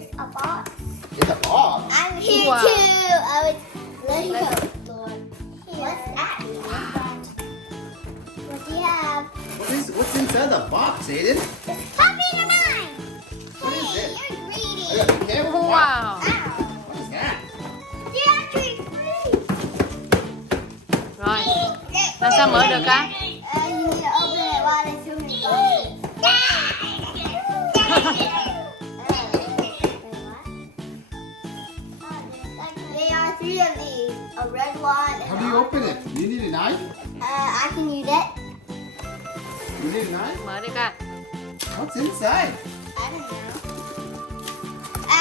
It's a box. I'm here Wow. too. I was letting go. What's that? What do you have? What's inside the box, Aiden? Puppy to mine. What is Hey, it? you're greedy. I gotta be careful. Wow. Ow. What is that? You're actually free. Rồi, làm sao mở được á? You need to open it while it's doing it. There are three of these. A red one. How do you open it? You need a knife? I can use it. You need a knife? Mở đi con. What's inside? I don't know.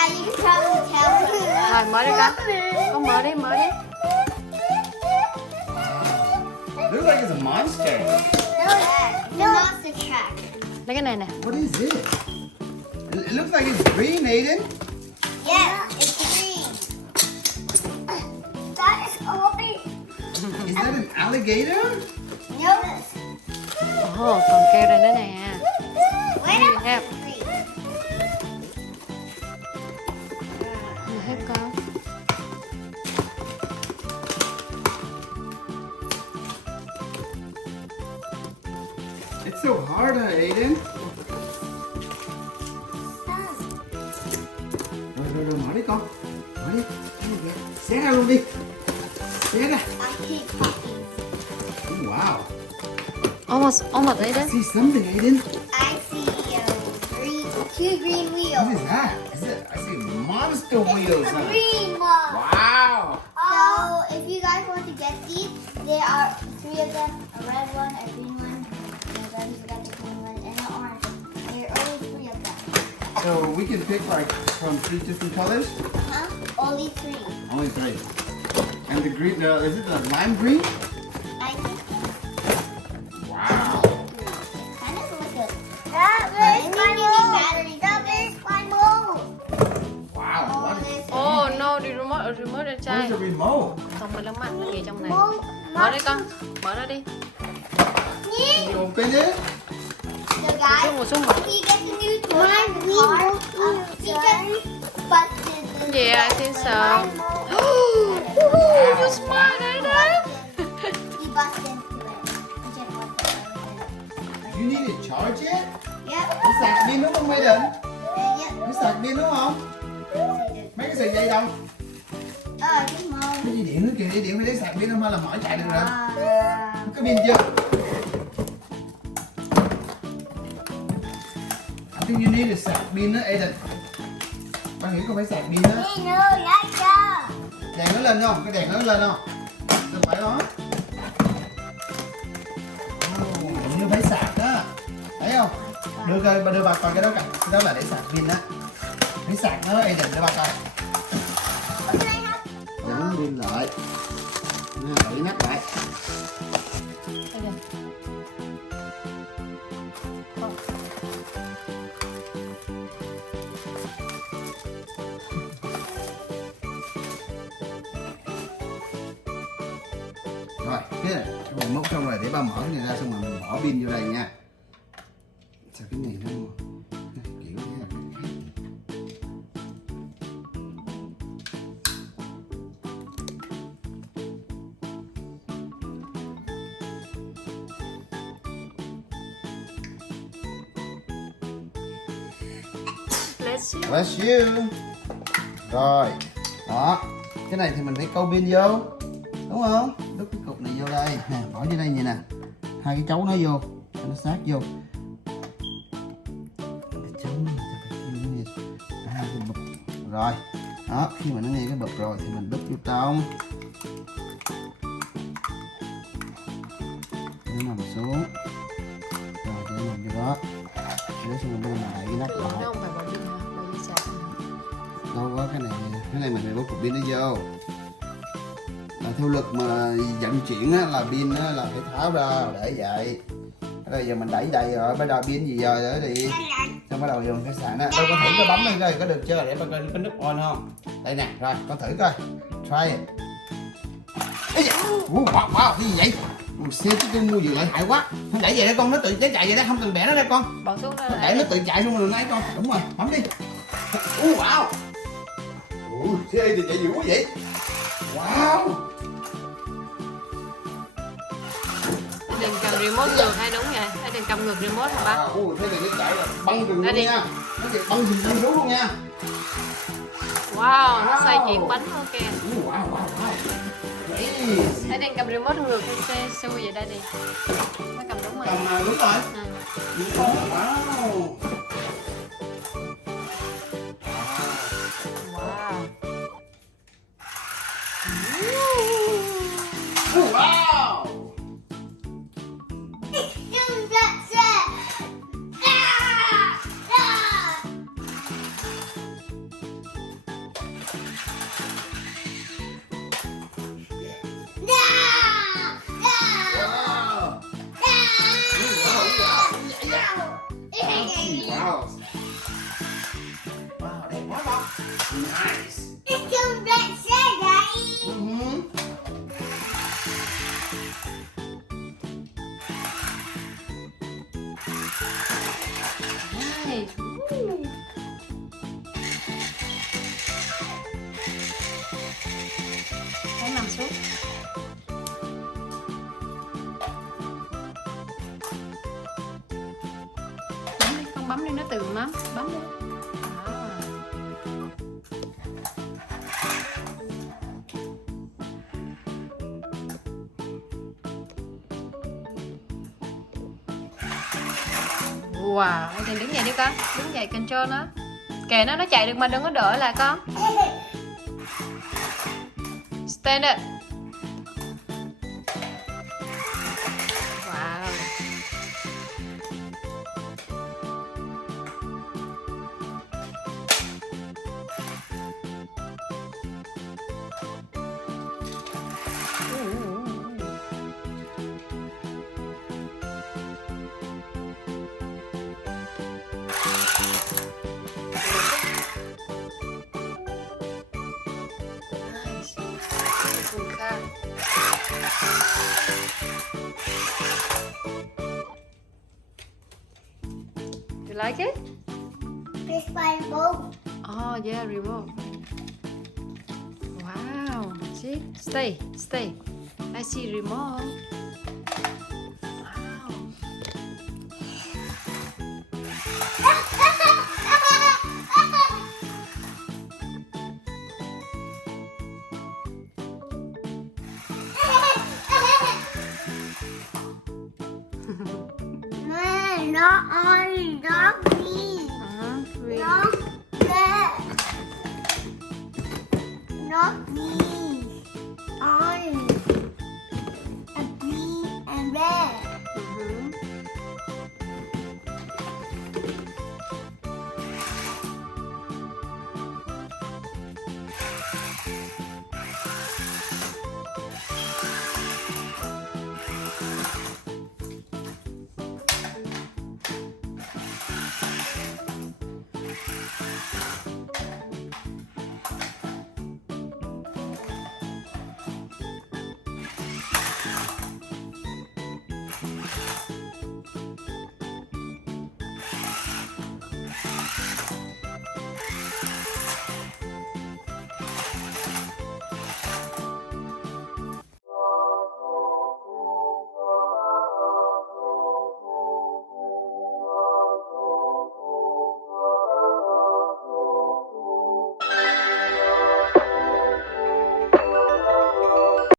You can probably tell from the Rồi, mở đi con. Con mở đi, mở đi. Looks like it's a monster. No, monster track. Lấy cái này nè. What is it? It looks like it's green, Aiden. Yeah, it's green. That is open. Is that an alligator? Nope. Ồ, còn keo đây nữa nè. Where You the have. green? You have con. It's so hard, Aiden. Rồi, mở đi con. Mở đi. Xé ra luôn đi. Xé ra. I hate puppies. Oh, wow. Almost thấy I đấy. see something, Aiden. I see two green What wheels. is that? I see monster wheels. A Huh? green one. Wow. So if you guys want to get these, there are three of them: a red one, a green one, and then you got the green one, and an orange one. There are only three of them. So we can pick like from 3 different colors? Huh? Only three. Only 3. And the green, is it the lime green? I think Wow. kind of like a. That is my move. That is my move. Wow. What is, Oh no, đi remote ở what is trai. the remote? Xong rồi lắm mắt nó nghỉ trong này. Mở đi con, mở nó đi. Can you open it? So guys, Một số mở. he gets a new toy in the car. He just busted the. Yeah, I think so. You smart, Aiden. He busted into it. He just busted You need to charge it? it. Yep. Cái sạc pin đúng không, Aiden? Yep. Cái sạc pin đúng không? Mấy cái sợi dây đâu? Cái màu. Cái dây điện nữa kìa, dây điện phải lấy sạc pin không hay là mở chạy được rồi? À, Có pin chưa? I think you need a sạc pin đó, Aiden. Con nghĩ con phải sạc pin đó. Hey, no, that's go. Đèn nó lên không? Cái đèn nó lên không? Đừng phải đó. Hình như phải sạc đó. Thấy không? Đưa bà coi cái đó cả. Cái đó là để sạc pin đó. Phải sạc nó, Aiden, để bà coi. What can I have? Gắn pin lại. Nè, tự nắp lại. Rồi, thế này, mình móc xong rồi để ba mở cái này ra xong rồi mình bỏ pin vô đây nha. Sao cái này nó kiểu như là cái khác. Bless you. Bless you. Rồi, đó. Cái này thì mình phải câu pin vô. đúng không? Đút cái cục này vô đây nè, bỏ vô đây vậy nè, hai cái chấu nó vô cho nó sát vô. Cái chấu nó hai cái bụp rồi đó, khi mà nó nghe cái bụp rồi thì mình đút vô trong, nó nằm xuống rồi để mình vô đó, để xong mình đậy cái nắp Nó lại. không phải bỏ pin hả? Bỏ pin sạc hả? Đâu có cái này mình phải bóc cục pin nó vô. Theo luật mà vận chuyển á, là pin á, là phải tháo ra để vậy. Bây giờ mình đẩy đầy rồi, bắt đầu pin gì giờ nữa thì xong bắt đầu dùng cái sạc đó. Đâu có thử cái bấm lên coi có được chưa, để coi có nút on không. Đây nè, rồi con thử coi, try it. Ây da, wow, wow, cái gì vậy? Xe chứ mua vừa lợi hại quá. Không đẩy vậy đó con, nó tự chạy vậy đó, không cần bẻ nó ra con. Bỏ xuống đó Đẩy nó tự chạy xong rồi lấy con. Đúng rồi, bấm đi. Wow. Xe thì chạy dữ quá vậy. Wow. Đừng cầm remote ngược hay đúng vậy? Hay đừng cầm ngược remote hả ba? Thế này nó chạy là băng rừng luôn đi. nha. Nó chạy băng rừng xuống luôn nha. Wow, nó xoay chuyển bánh luôn kìa. Wow, wow, wow. Hãy đừng cầm remote ngược hay xe xui vậy đây đi. Nó cầm đúng rồi. Cầm đúng rồi. À. Đúng rồi. Wow. Wow. Wow. Wow, đẹp quá không? Nice. Nice. Hãy nằm xuống. Bấm đi, con bấm đi, nó tự bấm đi. Đó. Wow, Aiden đứng dậy đi con, đứng dậy control nó. Kệ nó chạy được mà đừng có đỡ lại con. Stand up. Wow. Nice. Vùng khác. You like it? It's my boat. Oh yeah, remote. Wow. See? Stay. I see remote. Wow. Not on, not me. Really? Not that. Not